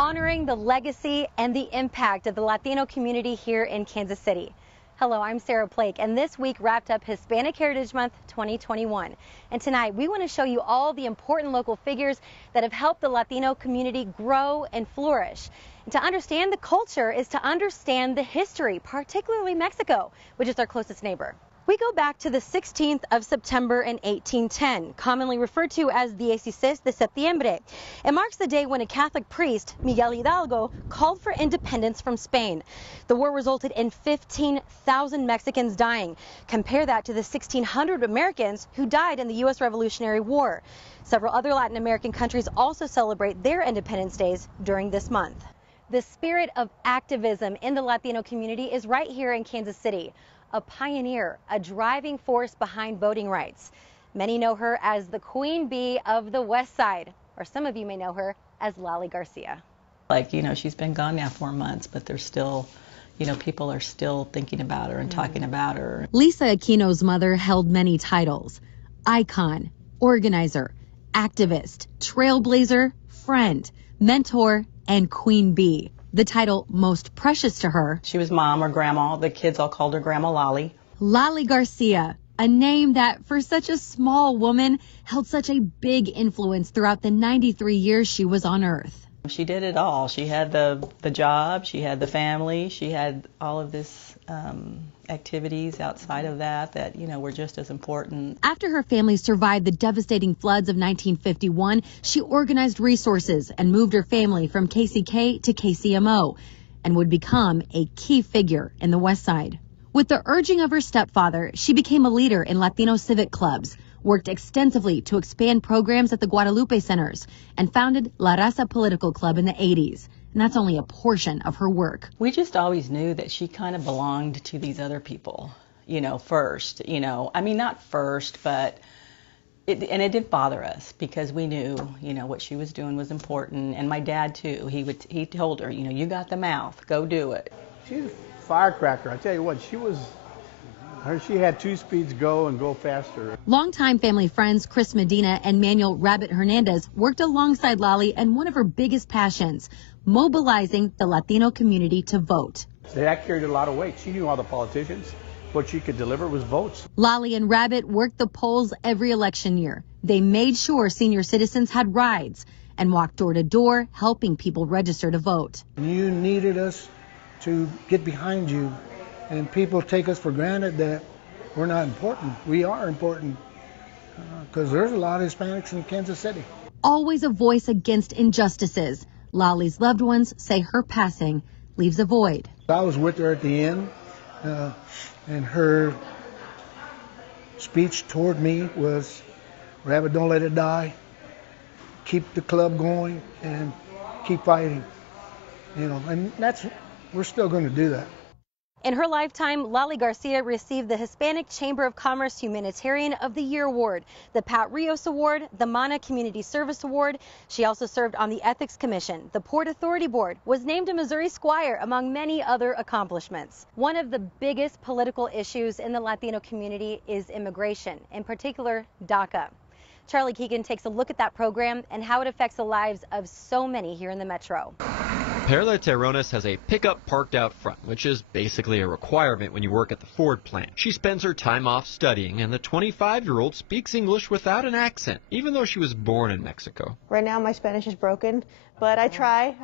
honoring the legacy and the impact of the Latino community here in Kansas City. Hello, I'm Sarah Plake, and this week wrapped up Hispanic Heritage Month 2021. And tonight we want to show you all the important local figures that have helped the Latino community grow and flourish. And to understand the culture is to understand the history, particularly Mexico, which is our closest neighbor. We go back to the 16th of September in 1810, commonly referred to as 16 de Septiembre. It marks the day when a Catholic priest, Miguel Hidalgo, called for independence from Spain. The war resulted in 15,000 Mexicans dying. Compare that to the 1,600 Americans who died in the U.S. Revolutionary War. Several other Latin American countries also celebrate their Independence Days during this month. The spirit of activism in the Latino community is right here in Kansas City. A pioneer, a driving force behind voting rights. Many know her as the Queen Bee of the West Side, or some of you may know her as Lola Garcia. She's been gone now 4 months, but there's still, people are still thinking about her and talking about her. Lisa Aquino's mother held many titles: icon, organizer, activist, trailblazer, friend, mentor, and Queen Bee. The title most precious to her. She was mom or grandma. The kids all called her Grandma Lolly. Lola Garcia, a name that for such a small woman held such a big influence throughout the 93 years she was on Earth. She did it all. She had the job, she had the family, she had all of this activities outside of that were just as important. After her family survived the devastating floods of 1951, she organized resources and moved her family from KCK to KCMO and would become a key figure in the West Side. With the urging of her stepfather, she became a leader in Latino civic clubs, worked extensively to expand programs at the Guadalupe centers, and founded La Raza Political Club in the 80s. And that's only a portion of her work. We just always knew that she kind of belonged to these other people, first, not first, but it did bother us because we knew, what she was doing was important. And my dad too, he told her, you got the mouth, go do it. She's a firecracker. I tell you what, she had 2 speeds, go and go faster. Longtime family friends Chris Medina and Manuel Rabbit Hernandez worked alongside Lolly, and one of her biggest passions, mobilizing the Latino community to vote. That carried a lot of weight. She knew all the politicians. What she could deliver was votes. Lolly and Rabbit worked the polls every election year. They made sure senior citizens had rides and walked door to door, helping people register to vote. You needed us to get behind you, and people take us for granted that we're not important. We are important because there's a lot of Hispanics in Kansas City. Always a voice against injustices. Lolly's loved ones say her passing leaves a void. I was with her at the end, and her speech toward me was, Rabbit, don't let it die. Keep the club going and keep fighting. And we're still going to do that. In her lifetime, Lola Garcia received the Hispanic Chamber of Commerce Humanitarian of the Year Award, the Pat Rios Award, the Mana Community Service Award. She also served on the Ethics Commission, the Port Authority Board, was named a Missouri Squire, among many other accomplishments. One of the biggest political issues in the Latino community is immigration, in particular DACA. Charlie Keegan takes a look at that program and how it affects the lives of so many here in the metro. Perla Terrones has a pickup parked out front, which is basically a requirement when you work at the Ford plant. She spends her time off studying, and the 25-year-old speaks English without an accent, even though she was born in Mexico. Right now my Spanish is broken, but I try.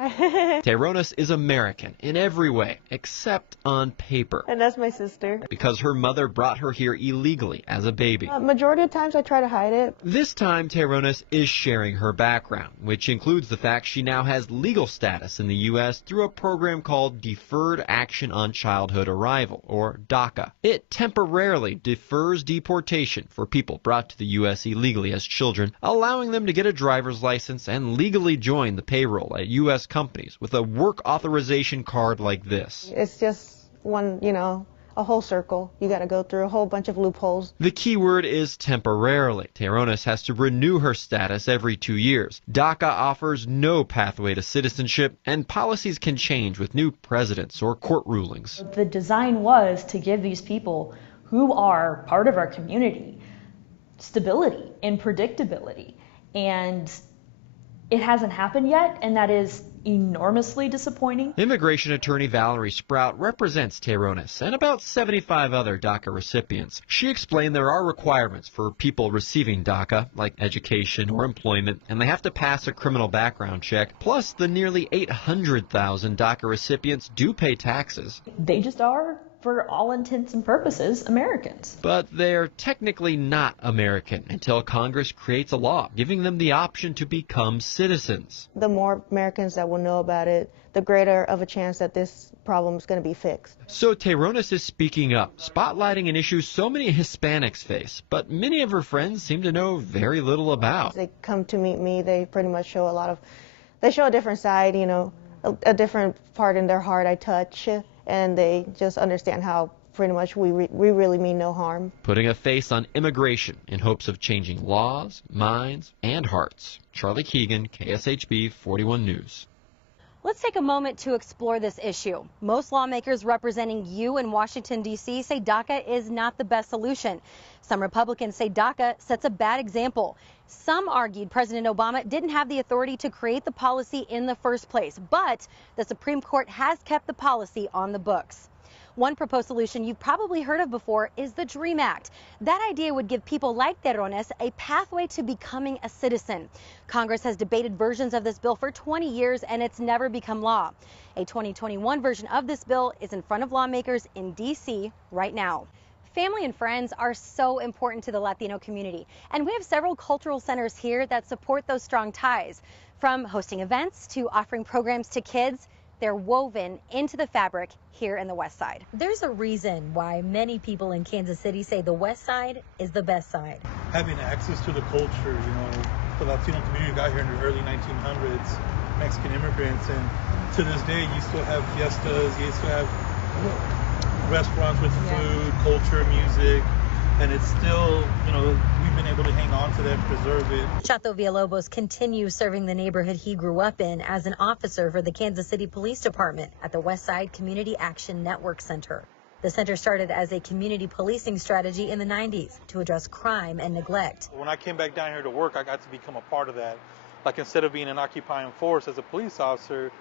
Terrones is American in every way, except on paper. And that's my sister. Because her mother brought her here illegally as a baby. Majority of times I try to hide it. This time, Terrones is sharing her background, which includes the fact she now has legal status in the U.S. through a program called Deferred Action on Childhood Arrival, or DACA. It temporarily defers deportation for people brought to the U.S. illegally as children, allowing them to get a driver's license and legally join the payroll at U.S. companies with a work authorization card like this. It's just one, a whole circle. You got to go through a whole bunch of loopholes. The key word is temporarily. Terrones has to renew her status every 2 years. DACA offers no pathway to citizenship, and policies can change with new presidents or court rulings. The design was to give these people who are part of our community stability and predictability. And It hasn't happened yet, and that is enormously disappointing. Immigration attorney Valerie Sprout represents Teyrones and about 75 other DACA recipients. She explained there are requirements for people receiving DACA, like education or employment, and they have to pass a criminal background check. Plus, the nearly 800,000 DACA recipients do pay taxes. They just are, for all intents and purposes, Americans. But they're technically not American until Congress creates a law giving them the option to become citizens. The more Americans that will know about it, the greater of a chance that this problem is going to be fixed. So Teyrones is speaking up, spotlighting an issue so many Hispanics face, but many of her friends seem to know very little about. They come to meet me, they pretty much show they show a different side, you know, a different part in their heart I touch, and they just understand how pretty much we really mean no harm. Putting a face on immigration in hopes of changing laws, minds, and hearts. Charlie Keegan, KSHB 41 News. Let's take a moment to explore this issue. Most lawmakers representing you in Washington, D.C. say DACA is not the best solution. Some Republicans say DACA sets a bad example. Some argued President Obama didn't have the authority to create the policy in the first place, but the Supreme Court has kept the policy on the books. One proposed solution you've probably heard of before is the DREAM Act. That idea would give people like Teyrones a pathway to becoming a citizen. Congress has debated versions of this bill for 20 years and it's never become law. A 2021 version of this bill is in front of lawmakers in D.C. right now. Family and friends are so important to the Latino community, and we have several cultural centers here that support those strong ties. From hosting events to offering programs to kids, they're woven into the fabric here in the West Side. There's a reason why many people in Kansas City say the West Side is the best side. Having access to the culture, you know, the Latino community got here in the early 1900s, Mexican immigrants, and to this day you still have fiestas, you still have restaurants with food, culture, music, and it's still, you know, we've been able to hang on to that and preserve it. Chato Villalobos continues serving the neighborhood he grew up in as an officer for the Kansas City Police Department at the West Side Community Action Network Center. The center started as a community policing strategy in the 90s to address crime and neglect. When I came back down here to work, I got to become a part of that. Like, instead of being an occupying force as a police officer,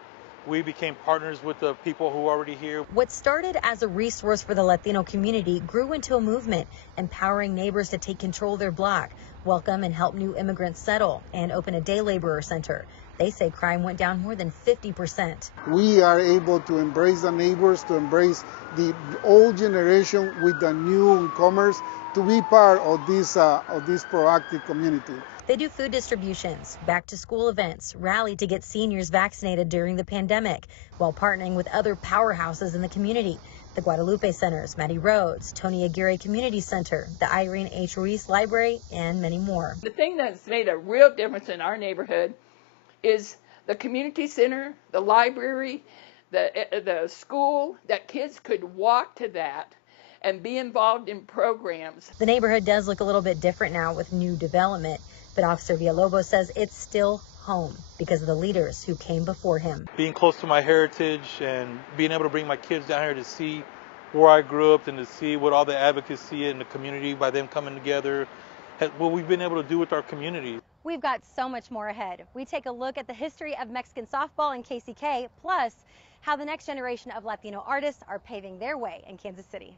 we became partners with the people who are already here. What started as a resource for the Latino community grew into a movement, empowering neighbors to take control of their block, welcome and help new immigrants settle, and open a day laborer center. They say crime went down more than 50%. We are able to embrace the neighbors, to embrace the old generation with the newcomers, to be part of this proactive community. They do food distributions, back to school events, rally to get seniors vaccinated during the pandemic, while partnering with other powerhouses in the community. The Guadalupe Centers, Mattie Rhodes, Tony Aguirre Community Center, the Irene H. Ruiz Library, and many more. The thing that's made a real difference in our neighborhood is the community center, the library, the school, that kids could walk to that and be involved in programs. The neighborhood does look a little bit different now with new development, but Officer Villalobos says it's still home because of the leaders who came before him. Being close to my heritage and being able to bring my kids down here to see where I grew up and to see what all the advocacy in the community by them coming together, what we've been able to do with our community. We've got so much more ahead. We take a look at the history of Mexican softball in KCK, plus how the next generation of Latino artists are paving their way in Kansas City.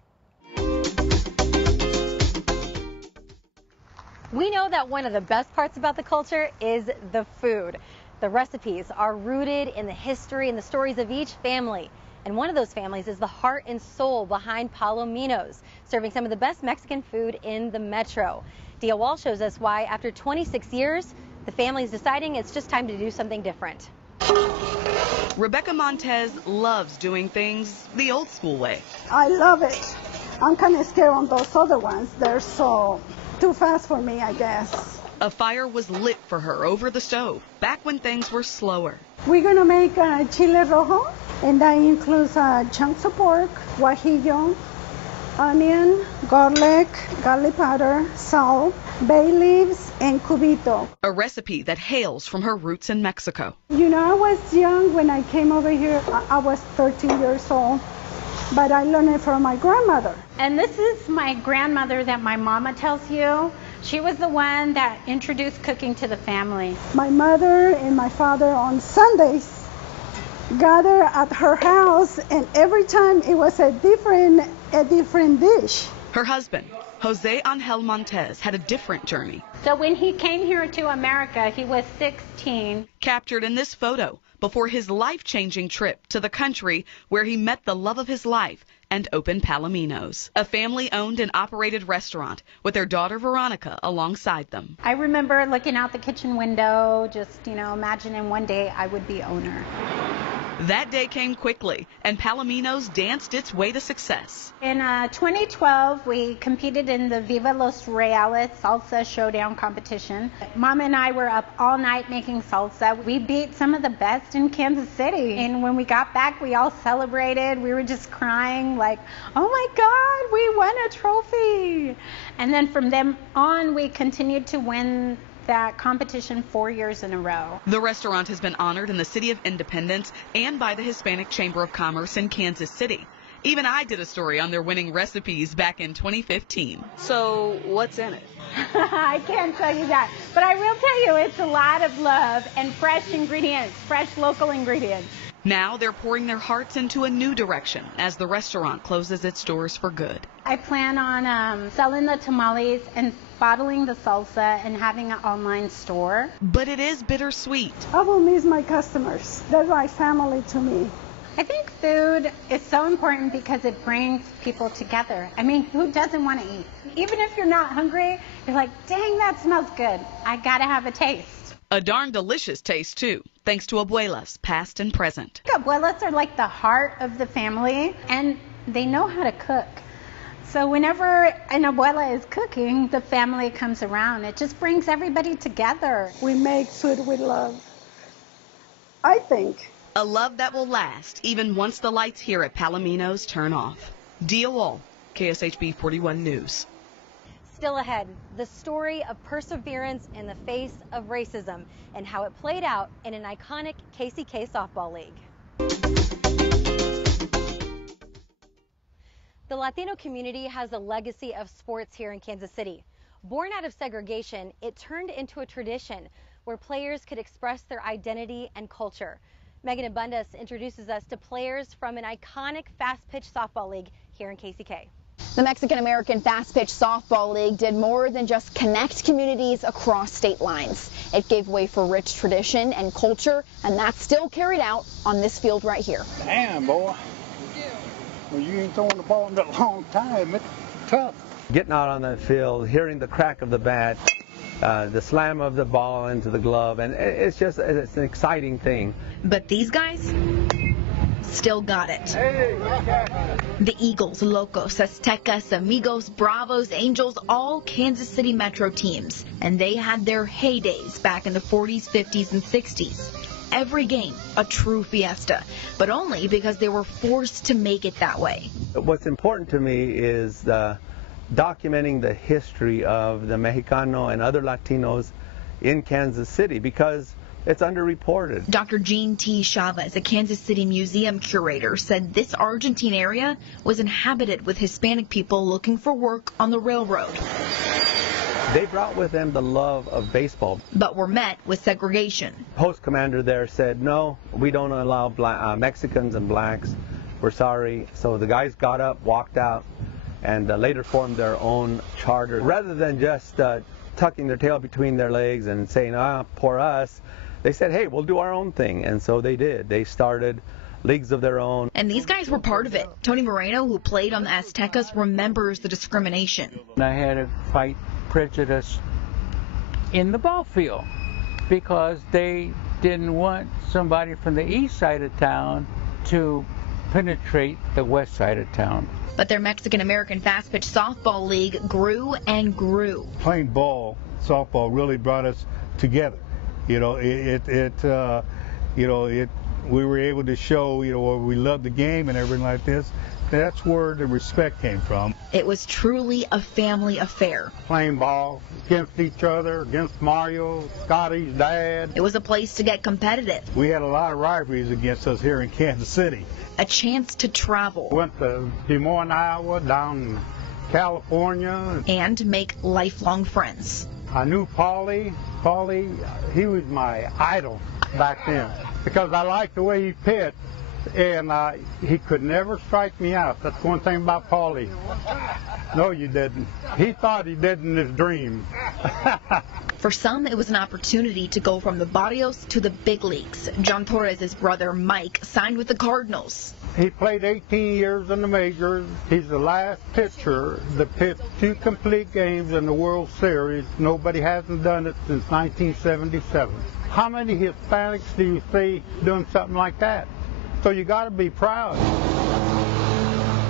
We know that one of the best parts about the culture is the food. The recipes are rooted in the history and the stories of each family. And one of those families is the heart and soul behind Palomino's, serving some of the best Mexican food in the metro. Dia Wall shows us why, after 26 years, the family is deciding it's just time to do something different. Rebecca Montez loves doing things the old school way. I love it. I'm kind of scared on those other ones. They're so too fast for me, I guess. A fire was lit for her over the stove back when things were slower. We're going to make chile rojo, and that includes chunks of pork, guajillo, onion, garlic powder, salt, bay leaves, and cubito. A recipe that hails from her roots in Mexico. You know, I was young when I came over here. I was 13 years old, but I learned it from my grandmother. And this is my grandmother that my mama tells you. She was the one that introduced cooking to the family. My mother and my father on Sundays gather at her house, and every time it was a different dish. Her husband, Jose Angel Montez, had a different journey. So when he came here to America, he was 16. Captured in this photo before his life-changing trip to the country where he met the love of his life and opened Palomino's, a family-owned and operated restaurant with their daughter Veronica alongside them. I remember looking out the kitchen window, just, imagining one day I would be owner. That day came quickly, and Palomino's danced its way to success. In 2012, we competed in the Viva Los Reales Salsa Showdown competition. Mom and I were up all night making salsa. We beat some of the best in Kansas City. And when we got back, we all celebrated. We were just crying like, oh my God, we won a trophy. And then from then on, we continued to win that competition 4 years in a row. The restaurant has been honored in the City of Independence and by the Hispanic Chamber of Commerce in Kansas City. Even I did a story on their winning recipes back in 2015. So what's in it? I can't tell you that, but I will tell you it's a lot of love and fresh ingredients, fresh local ingredients. Now they're pouring their hearts into a new direction as the restaurant closes its doors for good. I plan on selling the tamales and bottling the salsa and having an online store. But it is bittersweet. I will miss my customers. They're like family to me. I think food is so important because it brings people together. I mean, who doesn't want to eat? Even if you're not hungry, you're like, dang, that smells good. I gotta have a taste. A darn delicious taste, too, thanks to abuelas, past and present. Abuelas are like the heart of the family, and they know how to cook. So whenever an abuela is cooking, the family comes around. It just brings everybody together. We make food with love, I think. A love that will last even once the lights here at Palomino's turn off. Dia Wall, KSHB 41 News. Still ahead, the story of perseverance in the face of racism and how it played out in an iconic KCK softball league. The Latino community has a legacy of sports here in Kansas City. Born out of segregation, it turned into a tradition where players could express their identity and culture. Megan Abundas introduces us to players from an iconic fast-pitch softball league here in KCK. The Mexican-American Fast-Pitch Softball League did more than just connect communities across state lines. It gave way for rich tradition and culture, and that's still carried out on this field right here. Damn, boy. Well, you ain't throwing the ball in a long time. It's tough. Getting out on that field, hearing the crack of the bat, the slam of the ball into the glove, and it's an exciting thing. But these guys still got it. The Eagles, Locos, Aztecas, Amigos, Bravos, Angels, all Kansas City Metro teams. And they had their heydays back in the 40s, 50s, and 60s. Every game a true fiesta, but only because they were forced to make it that way. What's important to me is documenting the history of the Mexicano and other Latinos in Kansas City because it's underreported. Dr. Jean T. Chavez, a Kansas City museum curator, said this Argentine area was inhabited with Hispanic people looking for work on the railroad. They brought with them the love of baseball. But were met with segregation. Post commander there said, no, we don't allow Mexicans and blacks. We're sorry. So the guys got up, walked out, and later formed their own charter. Rather than just tucking their tail between their legs and saying, poor us, they said, hey, we'll do our own thing. And so they did. They started leagues of their own. And these guys were part of it. Tony Moreno, who played on the Aztecas, remembers the discrimination. I had to fight prejudice in the ball field because they didn't want somebody from the east side of town to penetrate the west side of town. But their Mexican-American Fast-Pitch Softball League grew and grew. Playing ball, softball, really brought us together. You know, we were able to show, we love the game and everything like this. That's where the respect came from. It was truly a family affair. Playing ball against each other, against Mario, Scotty's dad. It was a place to get competitive. We had a lot of rivalries against us here in Kansas City. A chance to travel. Went to Des Moines, Iowa, down California. And make lifelong friends. I knew Paulie. Paulie, he was my idol back then because I liked the way he pitched, and he could never strike me out. That's one thing about Paulie. No, you didn't. He thought he did in his dreams. For some, it was an opportunity to go from the barrios to the big leagues. John Torres' brother Mike signed with the Cardinals. He played 18 years in the majors. He's the last pitcher that pitched 2 complete games in the World Series. Nobody hasn't done it since 1977. How many Hispanics do you see doing something like that? So you got to be proud.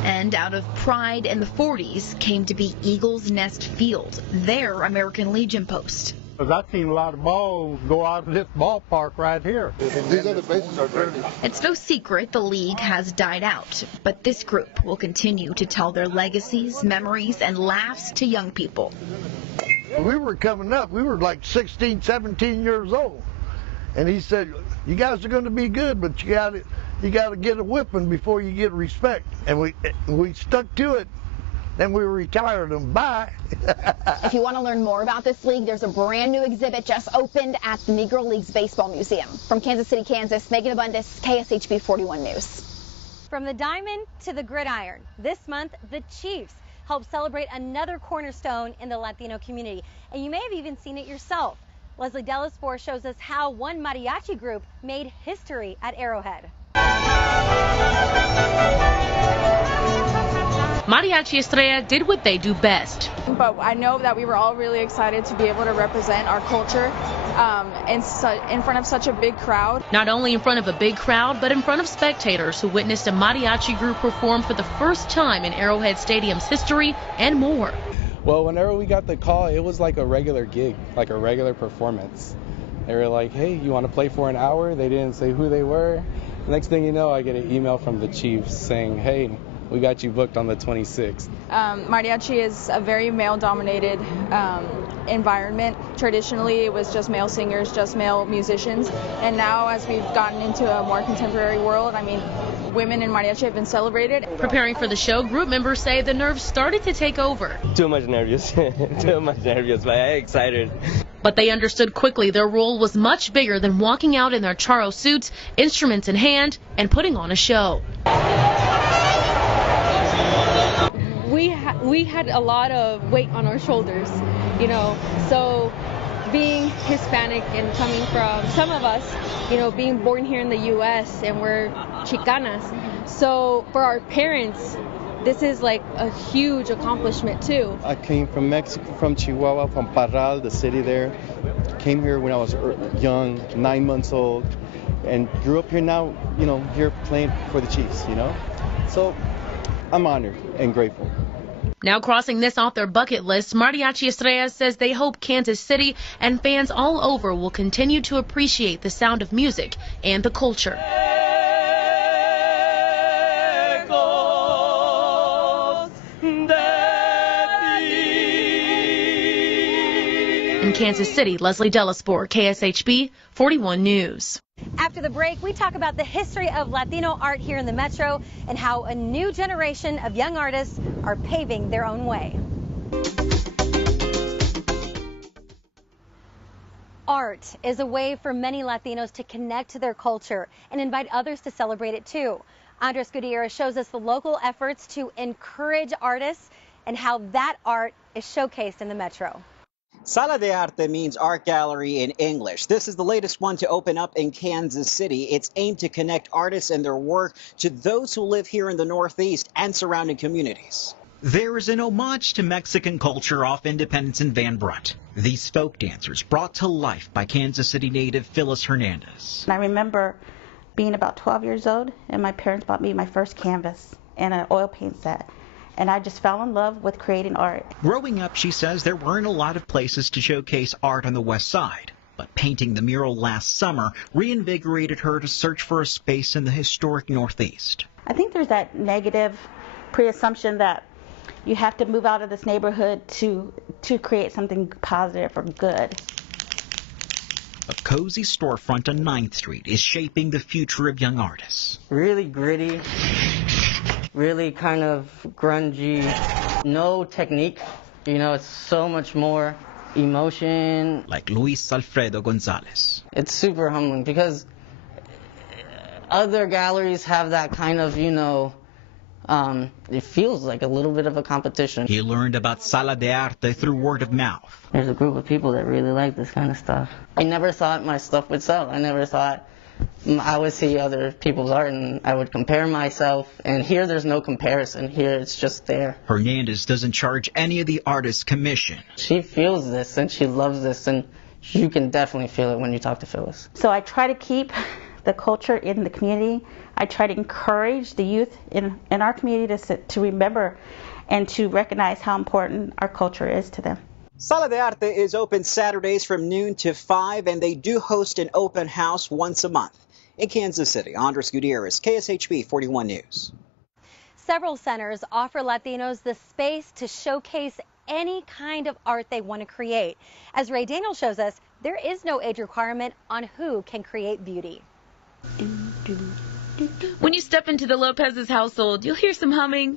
And out of pride in the 40s came to be Eagles Nest Field, their American Legion post. I've seen a lot of balls go out of this ballpark right here. These other bases are dirty. It's no secret the league has died out, but this group will continue to tell their legacies, memories, and laughs to young people. When we were coming up, we were like 16, 17 years old. And he said, you guys are going to be good, but you got to get a whipping before you get respect. And we stuck to it. Then we retired them. Bye. If you want to learn more about this league, there's a brand new exhibit just opened at the Negro Leagues Baseball Museum. From Kansas City, Kansas, Megan Abundis, KSHB 41 News. From the diamond to the gridiron, this month the Chiefs helped celebrate another cornerstone in the Latino community. And you may have even seen it yourself. Leslie Delaspore shows us how one mariachi group made history at Arrowhead. Mariachi Estrella did what they do best. But I know that we were all really excited to be able to represent our culture in front of such a big crowd. Not only in front of a big crowd, but in front of spectators who witnessed a mariachi group perform for the first time in Arrowhead Stadium's history and more. Well, whenever we got the call, it was like a regular gig, like a regular performance. They were like, hey, you want to play for an hour? They didn't say who they were. Next thing you know, I get an email from the Chiefs saying, hey, we got you booked on the 26th. Mariachi is a very male-dominated environment. Traditionally, it was just male singers, just male musicians. And now, as we've gotten into a more contemporary world, I mean, women in mariachi have been celebrated. Preparing for the show, group members say the nerves started to take over. Too much nervous. Too much nervous, but I'm excited. But they understood quickly their role was much bigger than walking out in their charro suits, instruments in hand, and putting on a show. We had a lot of weight on our shoulders, you know, so being Hispanic and coming from some of us, you know, being born here in the U.S. and we're Chicanas, so for our parents, this is like a huge accomplishment too. I came from Mexico, from Chihuahua, from Parral, the city there. Came here when I was young, 9 months old, and grew up here now, you know, here playing for the Chiefs, you know. So I'm honored and grateful. Now crossing this off their bucket list, Mariachi Estrella says they hope Kansas City and fans all over will continue to appreciate the sound of music and the culture. In Kansas City, Leslie Delaspore, KSHB 41 News. After the break, we talk about the history of Latino art here in the Metro and how a new generation of young artists are paving their own way. Art is a way for many Latinos to connect to their culture and invite others to celebrate it too. Andres Gutierrez shows us the local efforts to encourage artists and how that art is showcased in the Metro. Sala de Arte means art gallery in English. This is the latest one to open up in Kansas City. It's aimed to connect artists and their work to those who live here in the Northeast and surrounding communities. There is an homage to Mexican culture off Independence and Van Brunt. These folk dancers brought to life by Kansas City native Phyllis Hernandez. I remember being about 12 years old, and my parents bought me my first canvas and an oil paint set. And I just fell in love with creating art. Growing up, she says there weren't a lot of places to showcase art on the West Side. But painting the mural last summer reinvigorated her to search for a space in the historic Northeast. I think there's that negative pre-assumption that you have to move out of this neighborhood to create something positive or good. A cozy storefront on 9th Street is shaping the future of young artists. Really gritty, really kind of grungy, No technique, you know, it's so much more emotion. Like Luis Alfredo Gonzalez. It's super humbling because other galleries have that kind of, you know, it feels like a little bit of a competition. He learned about Sala de Arte through word of mouth. There's a group of people that really like this kind of stuff. I never thought my stuff would sell. I never thought I would see other people's art and I would compare myself. And here there's no comparison. Here it's just there. Hernandez doesn't charge any of the artist's commission. She feels this and she loves this, and you can definitely feel it when you talk to Phyllis. So I try to keep the culture in the community. I try to encourage the youth in our community to remember and to recognize how important our culture is to them. Sala de Arte is open Saturdays from noon to 5, and they do host an open house once a month. In Kansas City, Andres Gutierrez, KSHB 41 News. Several centers offer Latinos the space to showcase any kind of art they want to create. As Ray Daniel shows us, there is no age requirement on who can create beauty. When you step into the Lopez's household, you'll hear some humming,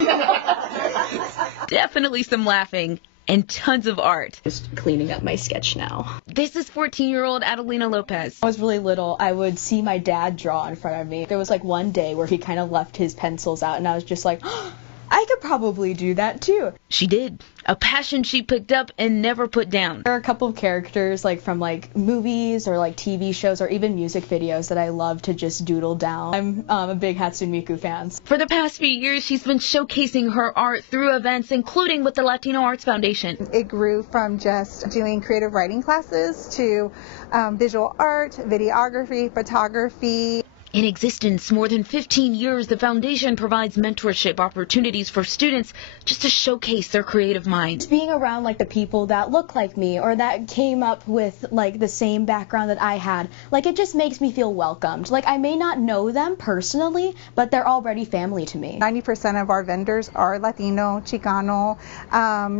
definitely some laughing, and tons of art. Just cleaning up my sketch now. This is 14-year-old Adelina Lopez. I was really little. I would see my dad draw in front of me. There was like one day where he kind of left his pencils out and I was just like, oh, I could probably do that too. She did. A passion she picked up and never put down. There are a couple of characters like from like movies or like TV shows or even music videos that I love to just doodle down. I'm a big Hatsune Miku fan. For the past few years, she's been showcasing her art through events, including with the Latino Arts Foundation. It grew from just doing creative writing classes to visual art, videography, photography. In existence more than 15 years, the foundation provides mentorship opportunities for students just to showcase their creative minds. Being around like the people that look like me or that came up with like the same background that I had, like it just makes me feel welcomed. Like I may not know them personally, but they're already family to me. 90% of our vendors are Latino, Chicano,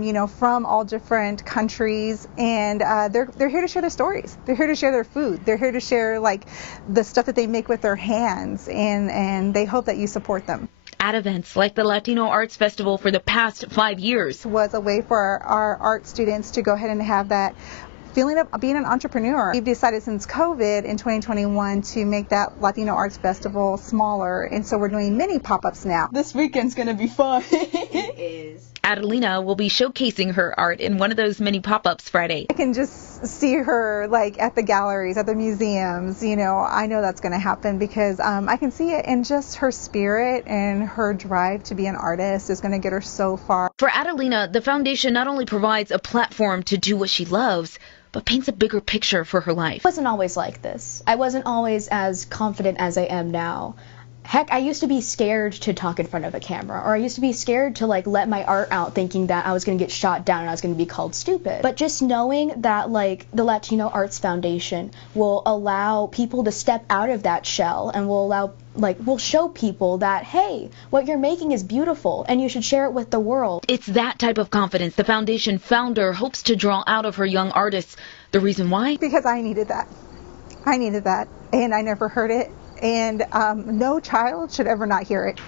you know, from all different countries, and they're here to share their stories. They're here to share their food. They're here to share like the stuff that they make with their hands, and they hope that you support them. At events like the Latino Arts Festival for the past 5 years. It was a way for our art students to go ahead and have that feeling of being an entrepreneur. We've decided since COVID in 2021 to make that Latino Arts Festival smaller, and so we're doing mini pop-ups now. This weekend's gonna be fun. It is. Adelina will be showcasing her art in one of those mini pop-ups Friday. I can just see her like at the galleries, at the museums, you know, I know that's going to happen because I can see it, and just her spirit and her drive to be an artist is going to get her so far. For Adelina, the foundation not only provides a platform to do what she loves, but paints a bigger picture for her life. I wasn't always like this. I wasn't always as confident as I am now. Heck, I used to be scared to talk in front of a camera, or I used to be scared to like let my art out thinking that I was going to get shot down and I was going to be called stupid. But just knowing that like the Latino Arts Foundation will allow people to step out of that shell and will show people that, hey, what you're making is beautiful and you should share it with the world. It's that type of confidence the foundation founder hopes to draw out of her young artists. The reason why? Because I needed that. I needed that, and I never heard it. And no child should ever not hear it.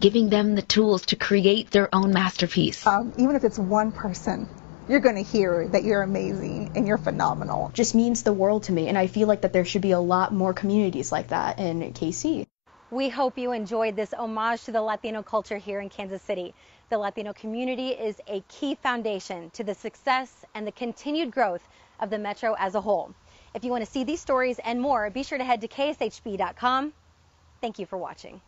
Giving them the tools to create their own masterpiece. Even if it's one person, you're going to hear that you're amazing and you're phenomenal. Just means the world to me, and I feel like that there should be a lot more communities like that in KC. We hope you enjoyed this homage to the Latino culture here in Kansas City. The Latino community is a key foundation to the success and the continued growth of the metro as a whole. If you want to see these stories and more, be sure to head to KSHB.com. Thank you for watching.